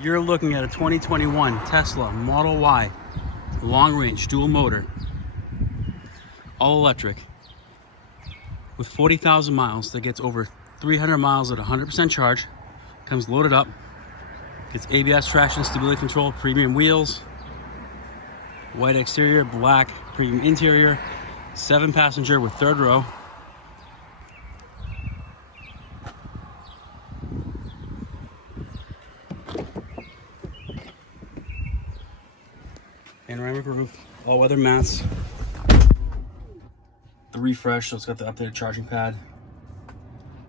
You're looking at a 2021 Tesla Model Y, long range, dual motor, all electric, with 40,000 miles that gets over 300 miles at 100% charge, comes loaded up, gets ABS traction, stability control, premium wheels, white exterior, black premium interior, 7-passenger with 3rd row. Panoramic roof, all-weather mats, the refresh, so it's got the updated charging pad,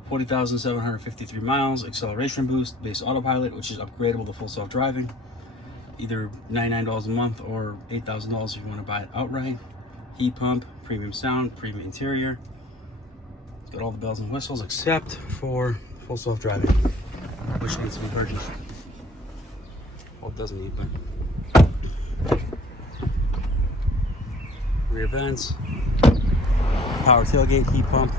40,753 miles, acceleration boost, base autopilot, which is upgradable to full self-driving, either $99 a month or $8,000 if you want to buy it outright. Heat pump, premium sound, premium interior. It's got all the bells and whistles except for full self-driving, which needs to be purchased. Well, it doesn't need, but rear vents, power tailgate, heat pump.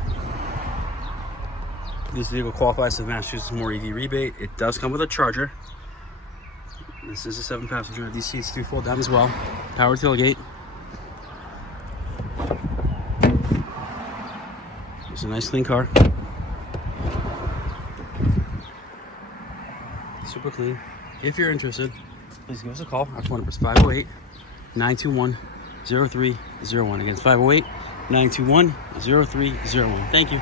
This vehicle qualifies for the Massachusetts MOR-EV rebate. It does come with a charger. This is a 7-passenger. These seats do fold down as well. Power tailgate. It's a nice clean car. Super clean. If you're interested, please give us a call. Our phone number is 508-921-0301. Again, it's 508-921-0301. Thank you.